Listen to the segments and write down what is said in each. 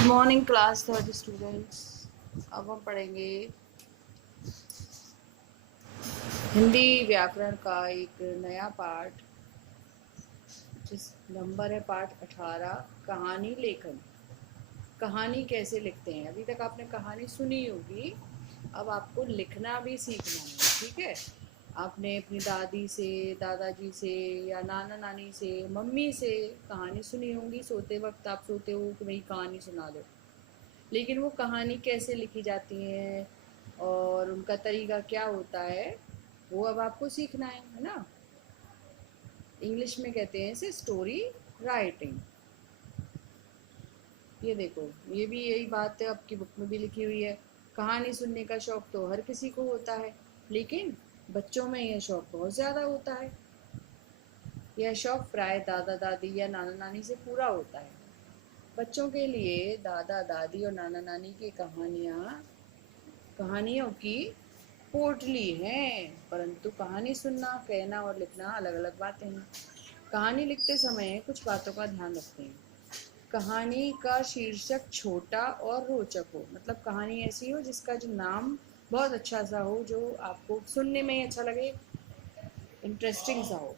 Morning class third students. अब हम पढ़ेंगे हिंदी व्याकरण का एक नया पाठ, जिस नंबर है पाठ 18, कहानी लेखन। कहानी कैसे लिखते हैं? अभी तक आपने कहानी सुनी होगी, अब आपको लिखना भी सीखना है। ठीक है, आपने अपनी दादी से, दादाजी से या नाना नानी से, मम्मी से कहानी सुनी होगी। सोते वक्त आप सोते हो कि मेरी कहानी सुना दो, लेकिन वो कहानी कैसे लिखी जाती है और उनका तरीका क्या होता है, वो अब आपको सीखना है ना। इंग्लिश में कहते हैं इसे स्टोरी राइटिंग। ये देखो, ये भी यही बात है, आपकी बुक में भी लिखी हुई है। कहानी सुनने का शौक तो हर किसी को होता है, लेकिन बच्चों में यह शौक बहुत ज़्यादा होता है। यह शौक प्राय दादा दादी या नाना नानी से पूरा होता है। बच्चों के लिए दादा दादी और नाना नानी की कहानियों की पोटली हैं, परंतु कहानी सुनना, कहना और लिखना अलग अलग बातें हैं। कहानी लिखते समय कुछ बातों का ध्यान रखते हैं। कहानी का शीर्षक छोटा और रोचक हो, मतलब कहानी ऐसी हो जिसका जो नाम बहुत अच्छा सा हो, जो आपको सुनने में ही अच्छा लगे, इंटरेस्टिंग सा हो।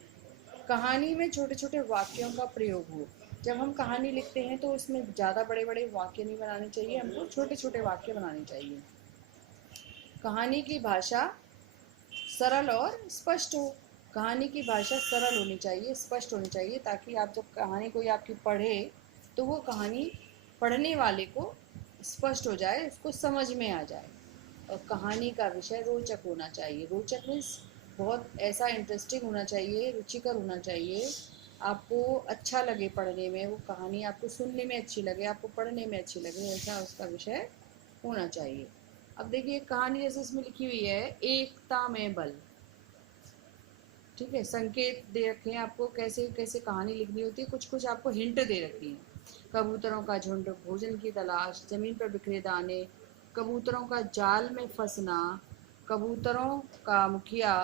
कहानी में छोटे छोटे वाक्यों का प्रयोग हो। जब हम कहानी लिखते हैं तो उसमें ज़्यादा बड़े बड़े वाक्य नहीं बनाने चाहिए, हमको छोटे छोटे वाक्य बनाने चाहिए। कहानी की भाषा सरल और स्पष्ट हो। कहानी की भाषा सरल होनी चाहिए, स्पष्ट होनी चाहिए, ताकि आप जब कहानी कोई आपकी पढ़े तो वो कहानी पढ़ने वाले को स्पष्ट हो जाए, उसको समझ में आ जाए। और कहानी का विषय रोचक होना चाहिए। रोचक मीन्स बहुत ऐसा इंटरेस्टिंग होना चाहिए, रुचिकर होना चाहिए, आपको अच्छा लगे पढ़ने में। वो कहानी आपको सुनने में अच्छी लगे, आपको पढ़ने में अच्छी लगे, ऐसा उसका विषय होना चाहिए। अब देखिए, कहानी जैसे इसमें लिखी हुई है, एकता में बल। ठीक है, संकेत दे रखे हैं आपको कैसे कैसे कहानी लिखनी होती है, कुछ कुछ आपको हिंट दे रखी हैं। कबूतरों का झुंड, भोजन की तलाश, जमीन पर बिखरे दाने, कबूतरों का जाल में फंसना, कबूतरों का मुखिया,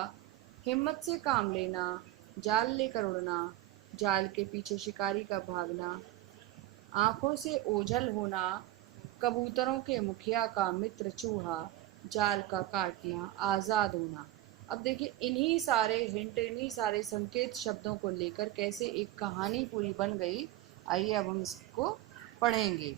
हिम्मत से काम लेना, जाल लेकर उड़ना, जाल के पीछे शिकारी का भागना, आंखों से ओझल होना, कबूतरों के मुखिया का मित्र चूहा, जाल का काटना, आज़ाद होना। अब देखिए, इन्हीं सारे हिंट, इन्हीं सारे संकेत शब्दों को लेकर कैसे एक कहानी पूरी बन गई। आइए अब हम इसको पढ़ेंगे।